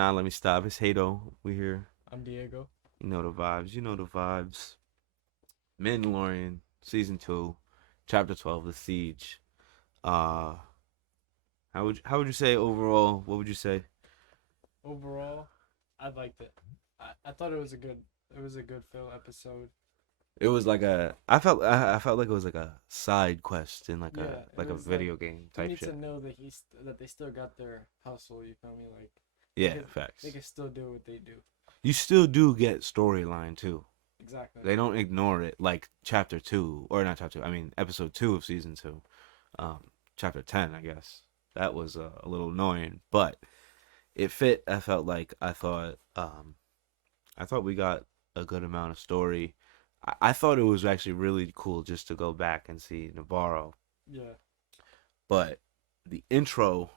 Nah, let me stop. It's Hato. We here. I'm Diego. You know the vibes. You know the vibes. Mandalorian season 2, chapter 12, the siege. Uh, how would you say overall? What would you say? Overall, I liked it. I thought it was a good fill episode. It was like a. I felt like it was like a side quest in like a Yeah, it like a was like video game you type need to shit. know that they still got their hustle. You feel me? Like they Yeah, could they facts. can still do what they do. You still do get storyline too. Exactly. They don't ignore it like chapter 2 or not chapter 2. I mean episode 2 of season 2. Um, chapter 10, I guess. That was a little annoying, but it fit. I thought we got a good amount of story. I thought it was actually really cool just to go back and see Navarro, Yeah. but the intro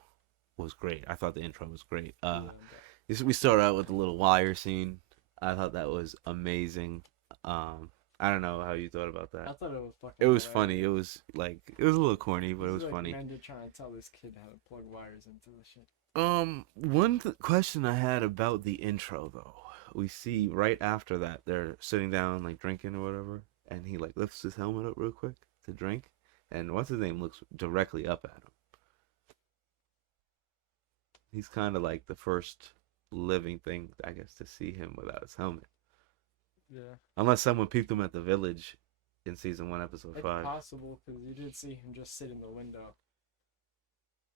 was great. I thought the intro was great. Yeah. We started out with the little wire scene. I thought that was amazing. I don't know how you thought about I that. thought it was It fucking was funny. It hilarious. was like it was a little corny, but it This is was like funny. Mando trying to tell this kid how to plug wires into the shit. One question I had about the intro though, we see right after that they're sitting down like drinking or whatever, and he like lifts his helmet up real quick to drink, and what's his name looks directly up at him. He's kind of like the first living thing, I guess, to see him without his helmet, Yeah. unless someone peeped him at the village in season 1, episode It's 5. possible because you did see him just sit in the window.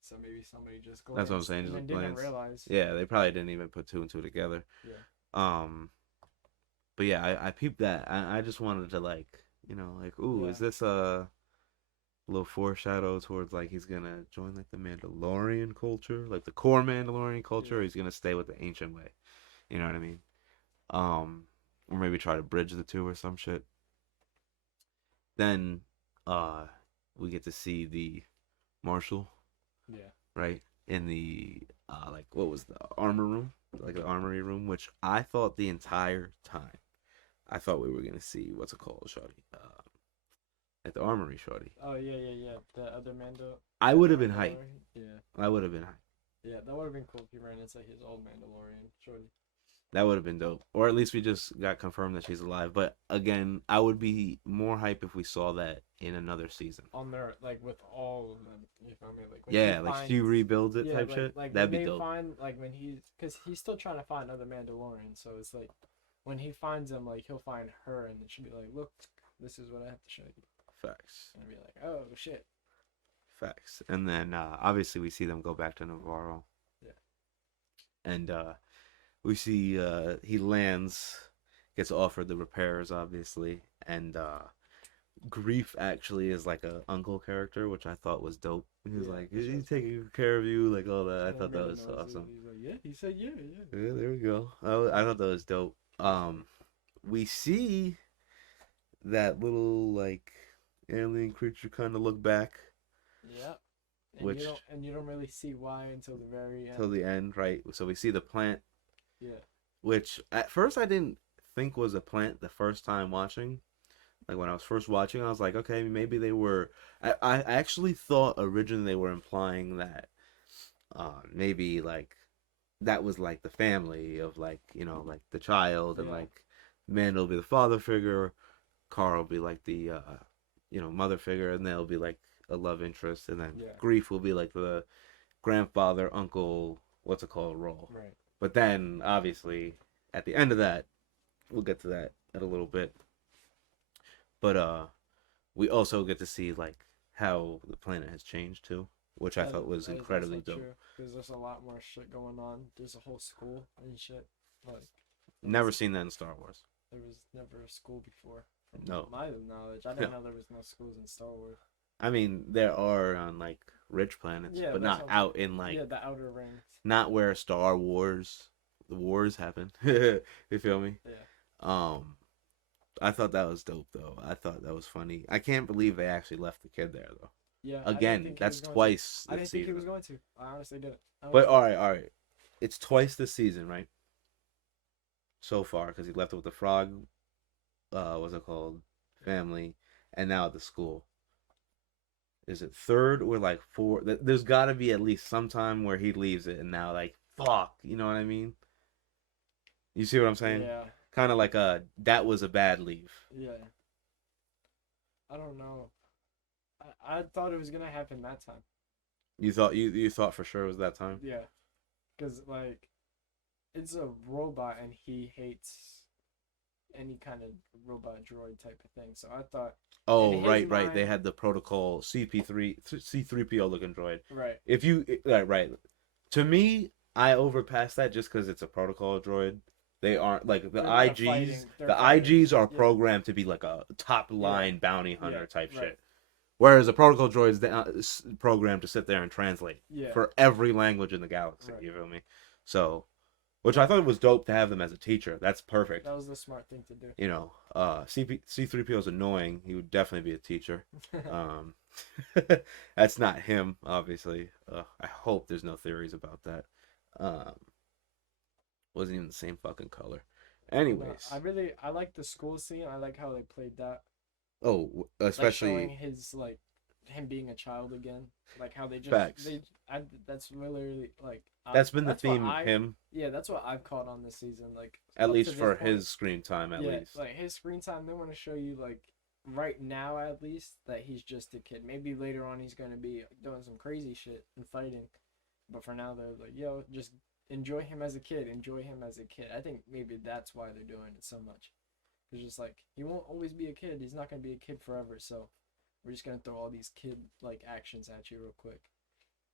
So maybe somebody just That's what I'm glanced saying. and then Just didn't glance. realize. Yeah, they probably didn't even put two and two together. Yeah. Um, but yeah, I peeped that. I just wanted to like, like, ooh, Yeah. is this a little foreshadow towards like he's gonna join like the Mandalorian culture, like the core Mandalorian culture, or Yeah. he's gonna stay with the ancient way. You know what I mean? Um, or maybe try to bridge the two or some shit. Then, uh, we get to see the marshal, Yeah. right, in the like what was the armor room, like the armory room, which I thought the entire time I thought we were gonna see what's it called, shorty, at the armory, shorty. Oh yeah, yeah, yeah. The other Mando, I the would other have been hyped. Mandalorian. Yeah. I would have been hyped. Yeah, that would have been cool if he ran into his old Mandalorian shorty. That would have been dope. Or at least we just got confirmed that she's alive. But again, I would be more hype if we saw that in another season. On their like with all of them, you feel me? Like when he Yeah, like finds, she rebuilds it yeah, type shit. like That'd when be they dope. find like when he's because he's still trying to find other Mandalorian, so it's like when he finds them, like he'll find her and she'll be like, look, this is what I have to show you, Facts. and I'll be like, oh shit. Facts. And then obviously we see them go back to Navarro. Yeah. And we see he lands, gets offered the repairs, obviously. And Grief actually is like a uncle character, which I thought was dope. He was Yeah, like, that he's show's taking care of you, like all that. I And thought then that made was the noises, awesome. and he's like, yeah. He said, yeah, yeah. Yeah, there we go. I thought that was dope. We see that little like alien creature kind of look back, Yeah. And which you don't really see why until the very till end. the end, right? So we see the plant, Yeah. which at first I didn't think was a plant the first time watching. Like when I was first watching, I was like, okay, maybe they were. I actually thought originally they were implying that maybe like that was like the family of like like the child, and Yeah. like man will be the father figure, Carl will be like the mother figure, and they'll be like a love interest, and then Yeah. Grief will be like the grandfather, uncle, what's it called, role. Right. But then obviously at the end of that, we'll get to that in a little bit. But we also get to see like how the planet has changed too, which I thought was That is incredibly also dope. true because there's a lot more shit going on. There's a whole school and shit. Like Never seen that in Star Wars. there was never a school before. From No. my knowledge, I didn't know there was no schools in Star Wars. I mean, there are on like rich planets, Yeah, but that's not what I'm out in like yeah, the Outer Rings. not where Star Wars the wars happen. You feel me? Yeah. Um I thought that was dope though. I thought that was funny. I can't believe they actually left the kid there though. Yeah. I didn't Again, think he that's was going to. twice I this didn't think he was season. going to. I honestly didn't. But all right. It's twice this season, right? So far, because he left it with the frog. What's it called? Family, and now at the school. Is it third or like four? There's got to be at least some time where he leaves it, and now like fuck, you know what I mean? You see what I'm saying? Yeah, Kind of like that was a bad leave. yeah. I don't know. I thought it was gonna happen that time. You thought for sure it was that time? Yeah, because like it's a robot and he hates any kind of robot droid type of thing. So I thought in Oh, his right. They mind, had the protocol C3PO looking droid. right? If you right. To me, I overpass that just because it's a protocol droid. They aren't like the They're not a IGs. fighting. They're The fighters. IGs are Yeah, programmed to be like a top yeah, line bounty yeah. hunter type Right. shit. Whereas the protocol droids programmed to sit there and translate Yeah. for every language in the galaxy. Right. You feel me? So, which I thought was dope to have them as a teacher. That's perfect. That was the smart thing to do. You know, C3PO is annoying. He would definitely be a teacher. Um, that's not him, obviously. I hope there's no theories about that. Um, wasn't even the same fucking color. No, Anyways, I like the school scene. I like how they played that. oh, Like showing especially his like him being a child again. Like how they just facts. they I that's literally like That's been the that's what theme. I Him, yeah, that's what I've caught on this season. Like at up to least this for point, his screen time, at yeah, least. like his screen time. They want to show you like right now at least that he's just a kid. Maybe later on he's gonna be doing some crazy shit and fighting, but for now they're like, yo, just enjoy him as a kid. Enjoy him as a kid. I think maybe that's why they're doing it so much. It's just like he won't always be a kid. He's not gonna be a kid forever. So we're just gonna throw all these kid like actions at you real quick.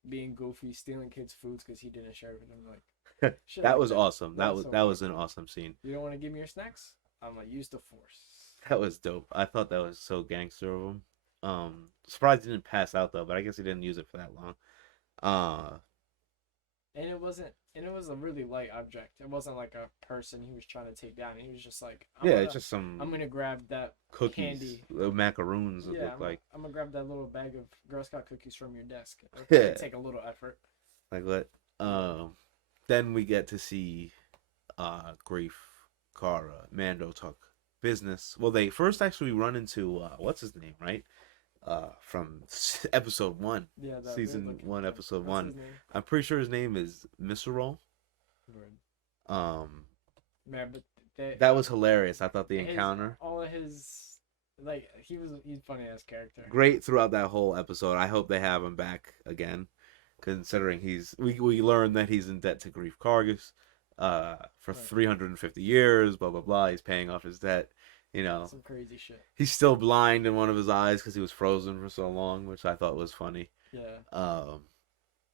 Being goofy, stealing kids' foods because he didn't share with them. Like shit That like was that. awesome. That's so That funny. was an awesome scene. You don't want to give me your snacks? I'm like, use the force. That was dope. I thought that was so gangster of him. Surprised he didn't pass out though, but I guess he didn't use it for that long. Uh, And it wasn't. And it was a really light object. It wasn't like a person he was trying to take down. He was just like, yeah, it's just I'm some gonna grab that cookies, candy. macaroons. It Yeah, looked like. I'm gonna grab that little bag of Girl Scout cookies from your desk. Yeah. It'd take a little effort. Like what? Then we get to see Grief, Kara, Mando talk business. Well, they first actually run into what's his name, right? From episode 1, Yeah, that season 1, episode what's 1. his name? I'm pretty sure his name is Misserol. Word. Um, Man, but they, that was hilarious. I thought the his, encounter all of his like he's funny ass character. great throughout that whole episode. I hope they have him back again, considering we learned that he's in debt to Grief Kargas, for Right. 350 years. Blah blah blah. He's paying off his debt. You know, Some crazy shit. he's still blind in one of his eyes because he was frozen for so long, which I thought was funny. Yeah.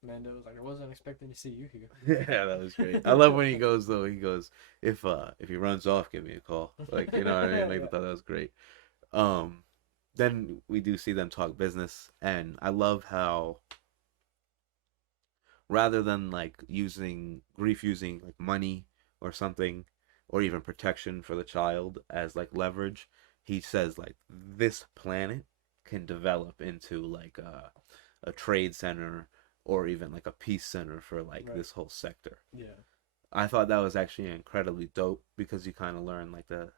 Mando was like, I wasn't expecting to see you here. Yeah, that was great. I love when he goes though. He goes, if he runs off, give me a call. Like, you know what I mean? Like, I thought that was great. Then we do see them talk business, and I love how rather than like using like money or something, or even protection for the child as like leverage, he says like this planet can develop into like a trade center or even like a peace center for like Right. this whole sector. Yeah. I thought that was actually incredibly dope because you kind of learn like the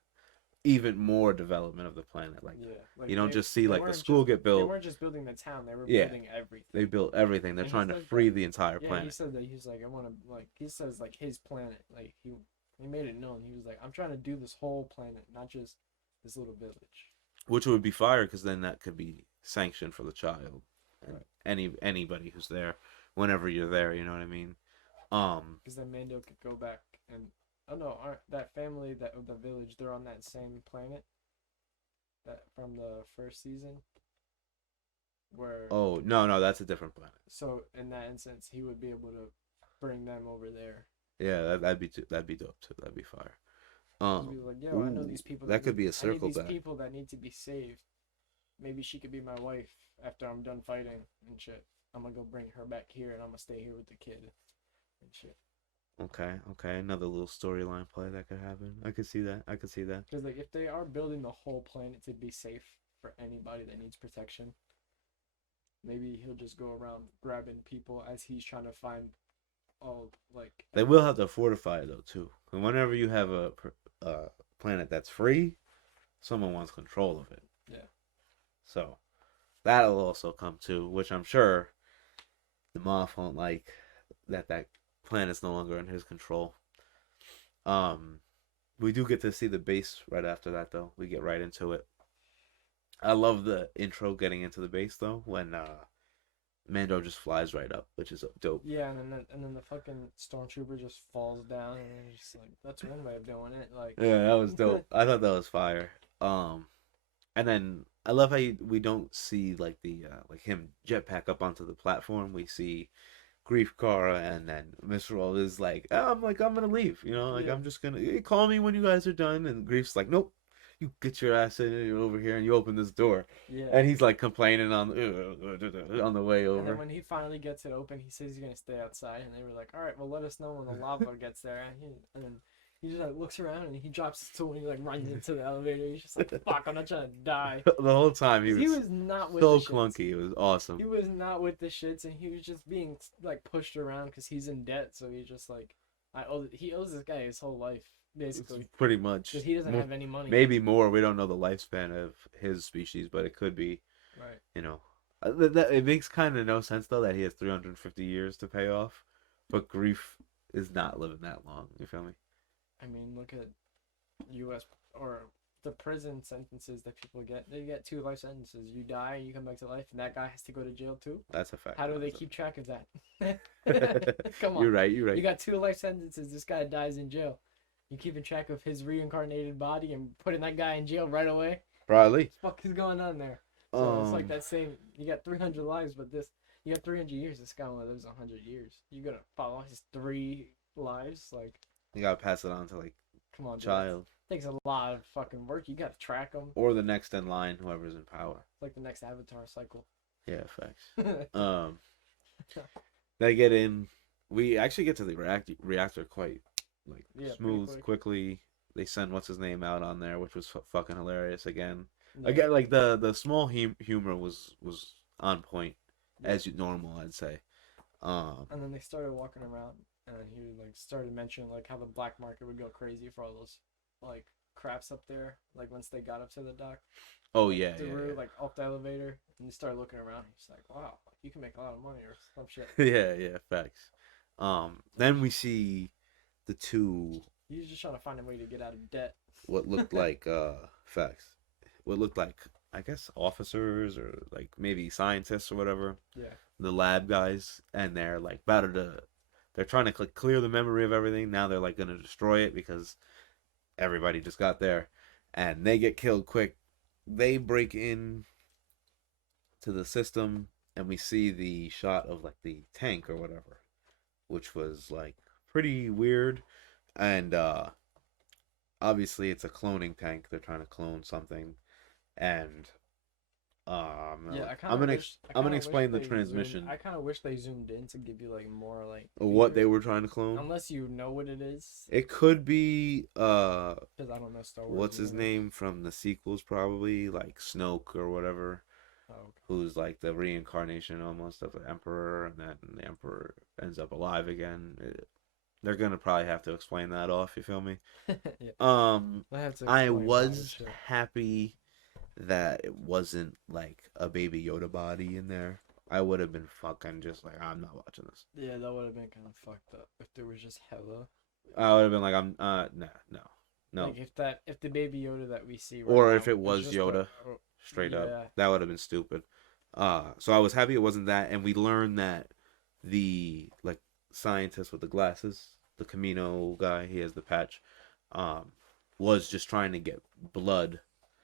even more development of the planet. Like, Yeah. Like you don't just see like the weren't school just- get They built. weren't just building the town, they were Yeah. building everything. They built everything. They're And he trying to says free that- the entire Yeah, he planet. said that he's like, I wanna like he says like his planet. Like he made it known. He was like, I'm trying to do this whole planet, not just this little village. Which would be fire because then that could be sanctioned for the child and Right. anybody who's there whenever you're there. You know what I mean? Because then Mando could go back and oh no, that family that of the village, they're on that same planet that from the first season. Where Oh no, that's a different planet. so in that instance, he would be able to bring them over there. Yeah, that'd be dope too. That'd be fire. He'd be like, yo, I know Ooh, these people. that could be a I need circle these back. people that need to be saved. Maybe she could be my wife after I'm done fighting and shit. I'm gonna go bring her back here, and I'm gonna stay here with the kid and shit. Okay, another little storyline play that could happen. I could see that. Because like, if they are building the whole planet to be safe for anybody that needs protection, maybe he'll just go around grabbing people as he's trying to find all like. They will have to fortify it though too. And whenever you have a planet that's free, someone wants control of it. Yeah. So that'll also come too, which I'm sure the Moff won't like that planet's no longer in his control. Um, we do get to see the base right after that, though. We get right into it. I love the intro getting into the base though when Mando just flies right up, which is dope. Yeah, and then the fucking stormtrooper just falls down, and it's just like that's one way of doing it. Like, Yeah, that was dope. I thought that was fire. And then I love how we don't see like the like him jetpack up onto the platform. We see Grief Kara, and then Mistral is like, oh, I'm gonna leave. You know, like yeah, I'm just gonna call me when you guys are done. And Grief's like, nope, you get your ass in over here and you open this door. yeah. And he's like complaining on the way And then over. when he finally gets it open, he says he's gonna stay outside, and they were like, "All right, well, let us know when the lava gets there." And then he just like looks around and he drops his tool and he like runs into the elevator. He's just like, "Fuck, I'm not trying to die." The whole time He was not with so the shits. clunky. It was awesome. He was not with the shits, and he was just being like pushed around because he's in debt. So he's just like, he owes this guy his whole life basically. It's pretty much. Because he doesn't have any money. Maybe more. We don't know the lifespan of his species, but it could be. Right. You know, it makes kind of no sense though that he has 350 years to pay off, but Grief is not living that long. You feel me? I mean, look at U.S. or the prison sentences that people get. They get 2 life sentences. You die and you come back to life, and that guy has to go to jail too. That's a fact. How do they keep track of that? Come on. You're right. You're right. You got 2 life sentences. This guy dies in jail. You keeping track of his reincarnated body and putting that guy in jail right away? Probably. What the fuck is going on there? So it's like that same. You got 300 lives, but you got 300 years. This guy only lives 100 years. You gotta follow his 3 lives. Like, you gotta pass it on to like come on, dude. child. Takes a lot of fucking work. You gotta track them. Or the next in line, whoever's in power. It's like the next Avatar cycle. Yeah, facts. They get in. We actually get to the reactor quite like smooth, quickly. They send what's his name out on there, which was fucking hilarious again. Yeah. Again, like the small humor was on point, as normal, I'd say. And then they started walking around, and he like started mentioning like how the black market would go crazy for all those like craps up there. Like once they got up to the dock. Oh like, yeah, through like off the elevator, and he started looking around. He's like, "Wow, you can make a lot of money or some shit." yeah, facts. Then we see the 2. He was just trying to find a way to get out of debt. What looked like facts. What looked like, I guess, officers or like maybe scientists or whatever. Yeah. The lab guys, and they're like about to. They're trying to clear the memory of everything. Now they're like gonna destroy it because everybody just got there, and they get killed quick. They break in to the system, and we see the shot of like the tank or whatever, which was like pretty weird, and obviously it's a cloning tank. They're trying to clone something, and I'm gonna explain the transmission. I kind of wish they zoomed in to give you like more like what they were trying to clone. Unless you know what it is. It could be because I don't know Star Wars. What's his name from the sequels? Probably like Snoke or whatever. Oh, okay. Who's like the reincarnation almost of the Emperor, and then the Emperor ends up alive again. They're gonna probably have to explain that off. You feel me? Yeah. I was happy that it wasn't like a Baby Yoda body in there. I would have been fucking just like, I'm not watching this. Yeah, that would have been kind of fucked up if there was just hella. I would have been like, I'm no. Like if the Baby Yoda that we see, or now, if it was Yoda, straight up, that would have been stupid. So I was happy it wasn't that, and we learned that the like scientist with the glasses, the Camino guy, he has the patch, was just trying to get blood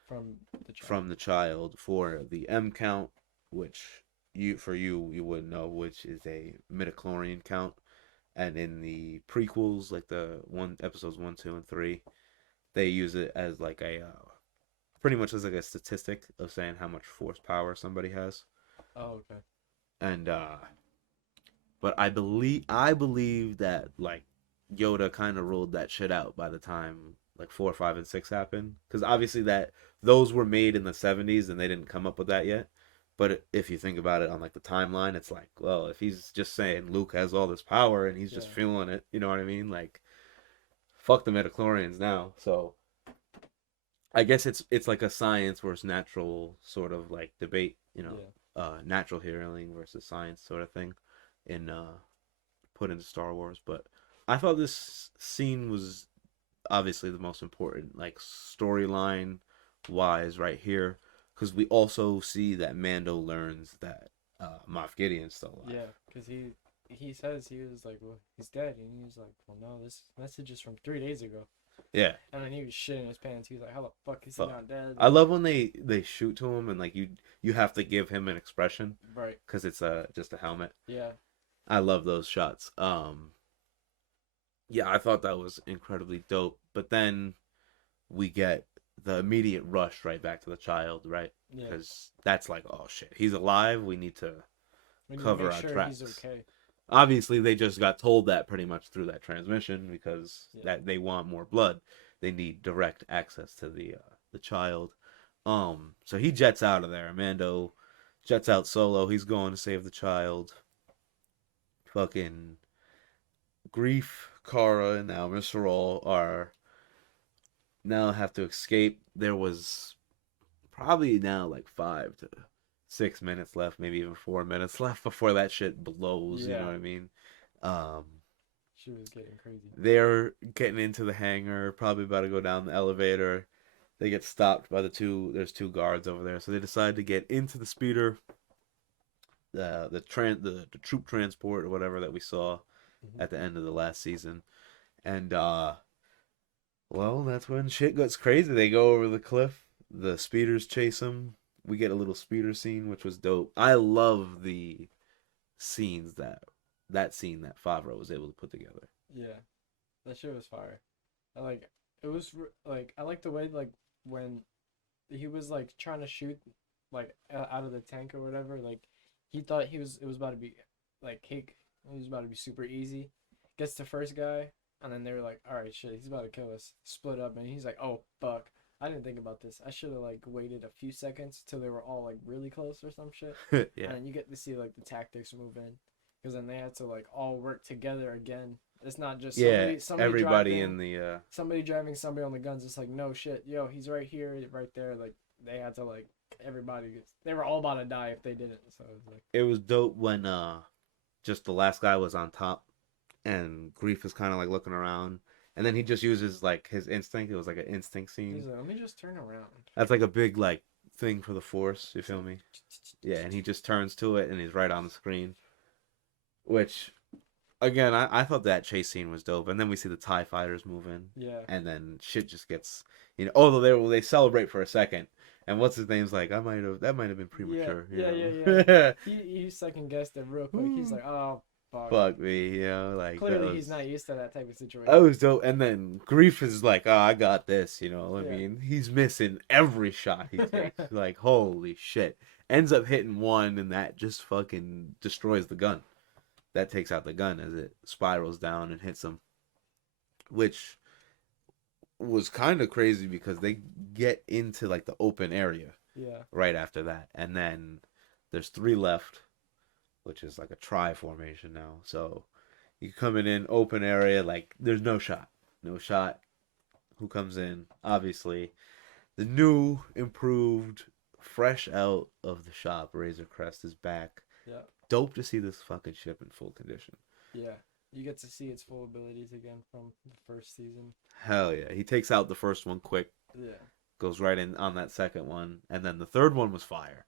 from the child for the M count, which you wouldn't know, which is a midichlorian count, and in the prequels, like the episodes 1, 2, and 3, they use it as like a pretty much as like a statistic of saying how much force power somebody has. Oh, okay. And but I believe that like Yoda kind of ruled that shit out by the time like 4, 5, and 6 happened, because obviously those were made in the 70s and they didn't come up with that yet. But if you think about it on like the timeline, it's like, well, if he's just saying Luke has all this power and he's just feeling it, you know what I mean? Like, fuck the midichlorians now. So I guess it's like a science versus natural sort of like debate, you know, natural healing versus science sort of thing in put into Star Wars, but I thought this scene was obviously the most important, like storyline wise, right here, because we also see that Mando learns that Moff Gideon's still alive. Yeah, because he says he was like, well, he's dead, and he was like, well, no, this message is from 3 days ago, Yeah, and then he was shitting his pants. He was like, how the fuck is he fuck. not dead? I love when they shoot to him and like you have to give him an expression Right. because it's just a helmet. Yeah. I love those shots. Yeah, I thought that was incredibly dope. But then we get the immediate rush right back to the child, right? Yeah. Because that's like, oh shit, he's alive. We need to We need to cover make our sure tracks. he's okay. Obviously, they just got told that pretty much through that transmission because Yeah. that they want more blood. They need direct access to the child. So he jets out of there. Mando jets out solo. He's going to save the child. Fucking Grief, Kara, and now Mr. Roll are now have to escape. There was probably now like 5 to 6 minutes left, maybe even 4 minutes left before that shit blows. You know Yeah. what I mean? Um, She was getting crazy. they're getting into the hangar, probably about to go down the elevator. They get stopped by There's two guards over there, so they decide to get into the speeder, the troop transport or whatever that we saw at the end of the last season, and well, that's when shit gets crazy. They go over the cliff. The speeders chase them. We get a little speeder scene, which was dope. I love the scenes that scene that Favreau was able to put together. Yeah, that shit was fire. I like it was like I like the way like when he was like trying to shoot like out of the tank or whatever. Like he thought it was about to be like cake. It was about to be super easy. Gets the first guy, and then they were like, all right, shit, he's about to kill us. Split up, and he's like, oh fuck. I didn't think about this. I should have like waited a few seconds till they were all like really close or some shit. Yeah. And then you get to see like the tactics move in, because then they had to like all work together again. It's not just somebody everybody driving, in the somebody driving somebody on the guns. It's like no shit, yo, he's right here, right there. Like they had to like they were all about to die if they didn't. So it was like it was dope when just the last guy was on top and Grief is kind of like looking around and then he just uses like his instinct. It was like an instinct scene. he's like, let me just turn around. That's like a big like thing for the Force, you feel me? Yeah, and he just turns to it and he's right on the screen. Which again, I thought that chase scene was dope. And then we see the TIE fighters move in. Yeah. And then shit just gets, although they celebrate for a second. And what's his name's like, that might have been premature. Yeah. He second guessed it real quick. He's like, oh fuck. Fuck me, like Clearly he's not used to that type of situation. That was dope. And then Grief is like, oh, I got this, I Yeah. mean, he's missing every shot he takes. Like, holy shit. Ends up hitting one and that just fucking destroys the gun. That takes out the gun as it spirals down and hits him. Which was kind of crazy because they get into like the open area. Yeah. Right after that. And then there's 3 left, which is like a tri formation now. So you coming in open area, like there's no shot. No shot. Who comes in? Obviously, the new, improved, fresh out of the shop, Razor Crest is back. Yeah. Dope to see this fucking ship in full condition. Yeah. You get to see its full abilities again from the first season. Hell yeah. He takes out the first one quick. Yeah. Goes right in on that second one. And then the third one was fire.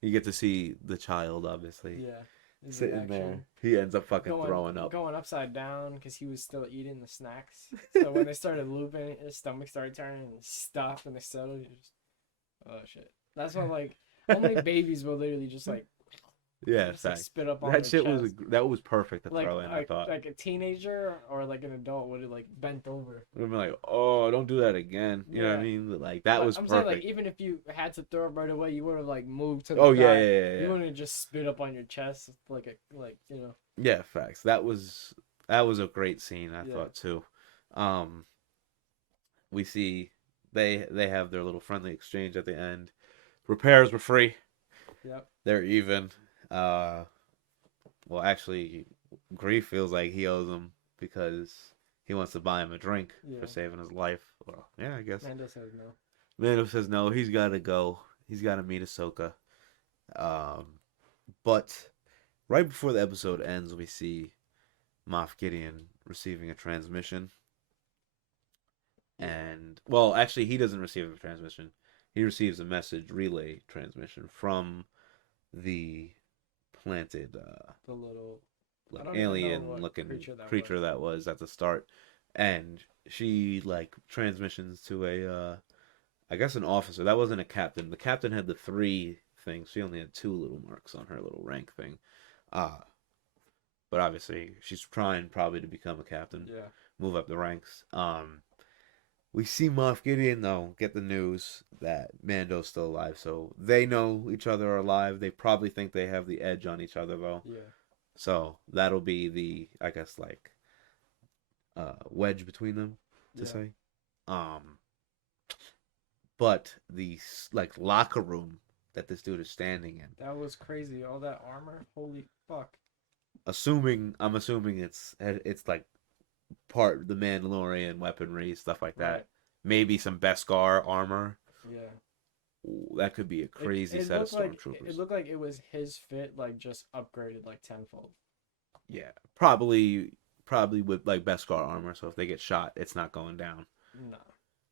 You get to see the child, obviously. Yeah. His Sitting reaction. there. He ends up fucking throwing up. Going upside down because he was still eating the snacks. So when they started looping, his stomach started turning and he stopped and they settled. He just, oh shit. That's why like only babies will literally just like yeah, just, like, facts. spit up on That their shit chest. that was perfect to Like, throw in. I thought like a teenager or like an adult would have like bent over. would have been like, oh, don't do that again. You know what I Yeah. mean? But, like that was I'm perfect. saying like even if you had to throw it right away, you would have like moved to the Oh, yeah, side. yeah. You wouldn't have just spit up on your chest like Yeah, facts. That was a great scene. I Yeah. thought too. We see they have their little friendly exchange at the end. Repairs were free. Yep. They're even. Well, actually, Grief feels like he owes him because he wants to buy him a drink for saving his life. Well, yeah, I guess. Mando says no. Mando says no. He's got to go. He's got to meet Ahsoka. But right before the episode ends, we see Moff Gideon receiving a transmission. Yeah. And, well, actually, he doesn't receive a transmission. He receives a message relay transmission from the planted, The little, I like don't even know alien what looking creature that was. creature that was at the start. And she, like, transitions to I guess an officer. That wasn't a captain. The captain had the three things. She only had two little marks on her little rank thing. Uh, but obviously she's trying probably to become a captain, Yeah. move up the ranks. We see Moff Gideon though get the news that Mando's still alive, so they know each other are alive. They probably think they have the edge on each other though. Yeah. So that'll be the, I guess, like wedge between them to Yeah. say. Um, but the like locker room that this dude is standing in, That was crazy. All that armor. Holy fuck. I'm assuming it's like part the Mandalorian weaponry, stuff like Right. that. Maybe some Beskar armor. Yeah. Ooh, that could be a crazy It set of looked like it stormtroopers. looked like it was his fit, like just upgraded like tenfold. Yeah, probably with like Beskar armor. So if they get shot, it's not going down. No.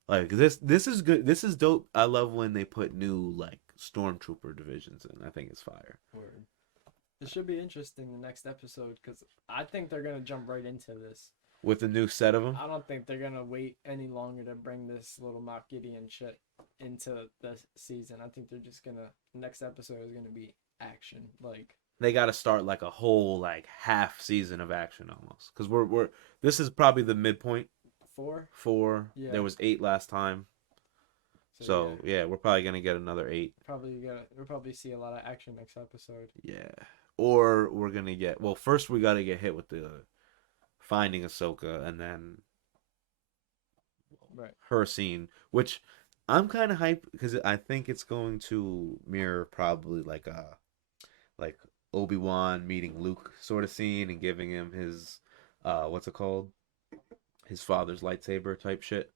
Like this is good. This is dope. I love when they put new like stormtrooper divisions in. I think it's fire. Word. It should be interesting the next episode because I think they're gonna jump right into this. With the new set of them. I don't think they're gonna wait any longer to bring this little Moff Gideon shit into the season. I think they're just gonna next episode is gonna be action. Like They got to start like a whole like half season of action almost because we're this is probably the midpoint. 4. 4. Yeah. There was 8 last time. So yeah, we're probably gonna get another 8. We'll probably see a lot of action next episode. Yeah. Or we're gonna get, well, first we gotta get hit with the finding Ahsoka and then Right. her scene, which I'm kind of hyped because I think it's going to mirror probably like Obi-Wan meeting Luke sort of scene and giving him his what's it called? His father's lightsaber type shit.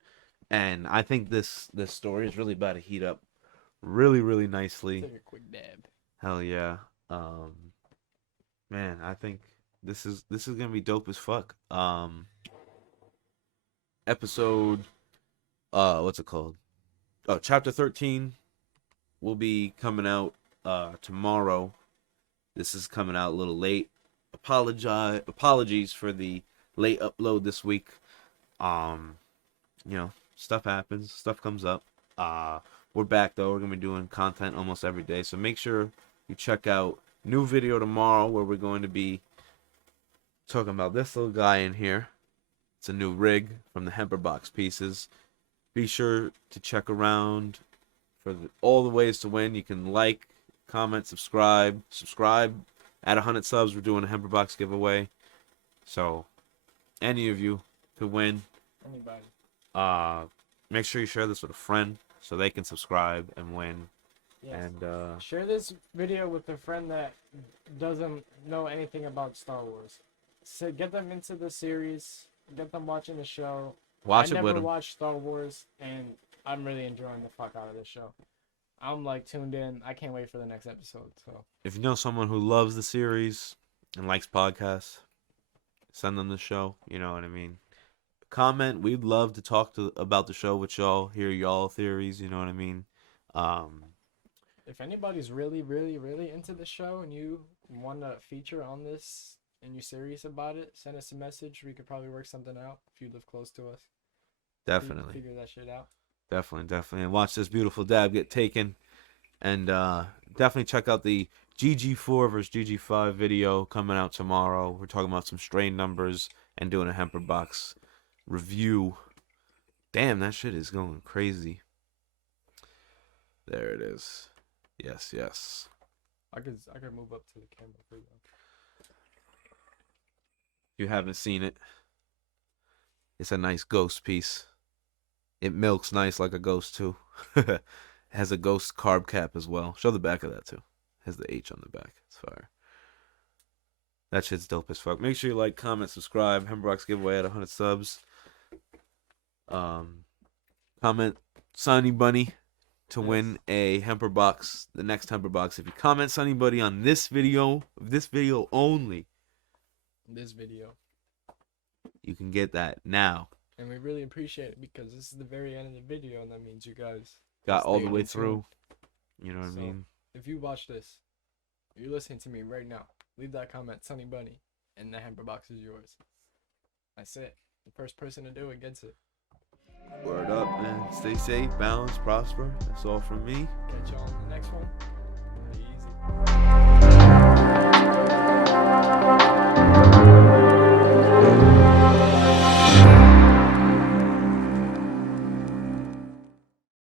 And I think this story is really about to heat up really really nicely. Take a quick dab. Hell yeah. Man, I think this is going to be dope as fuck. Episode what's it called? Oh, chapter 13 will be coming out tomorrow. This is coming out a little late. Apologies for the late upload this week. You know, stuff happens, stuff comes up. We're back though. We're gonna be doing content almost every day, so make sure you check out new video tomorrow where we're going to be talking about this little guy in here. It's a new rig from the Hemper Box Pieces. Be sure to check around for all the ways to win. You can like, comment, subscribe. At 100 subs, we're doing a Hemper Box giveaway. So, any of you could win. Anybody. Make sure you share this with a friend so they can subscribe and win. Yes. And Share this video with a friend that doesn't know anything about Star Wars. So get them into the series. Get them watching the show. watch I it with never them. watched Star Wars, and I'm really enjoying the fuck out of this show. I'm like tuned in. I can't wait for the next episode. So If you know someone who loves the series and likes podcasts, send them the show. You know what I mean? Comment. We'd love to talk about the show with y'all, hear y'all theories. You know what I mean? if anybody's really, really, really into the show and you want to feature on this and you're serious about it, send us a message. We could probably work something out if you live close to us. Definitely. Figure that shit out. Definitely. And watch this beautiful dab get taken. And definitely check out the GG4 versus GG5 video coming out tomorrow. We're talking about some strain numbers and doing a Hemper Box review. Damn, that shit is going crazy. There it is. Yes. I could move up to the camera for you. If you haven't seen it, it's a nice ghost piece. It milks nice like a ghost too. It has a ghost carb cap as well. Show the back of that too. It has the H on the back. It's fire. That shit's dope as fuck. Make sure you like, comment, subscribe. Hemberbox giveaway at 100 subs. Comment Sunny Bunny to win a Hemper Box, the next Hemper Box. If you comment Sunny Bunny on this video only, This video. you can get that now. And we really appreciate it because this is the very end of the video, and that means you guys Got all the stayed way in tune. through. You know what So, I mean? If you watch this, you're listening to me right now, leave that comment, Sunny Bunny, and the hamper box is yours. That's it. The first person to do it gets it. Word up, man. Stay safe, balance, prosper. That's all from me. Catch y'all on the next one.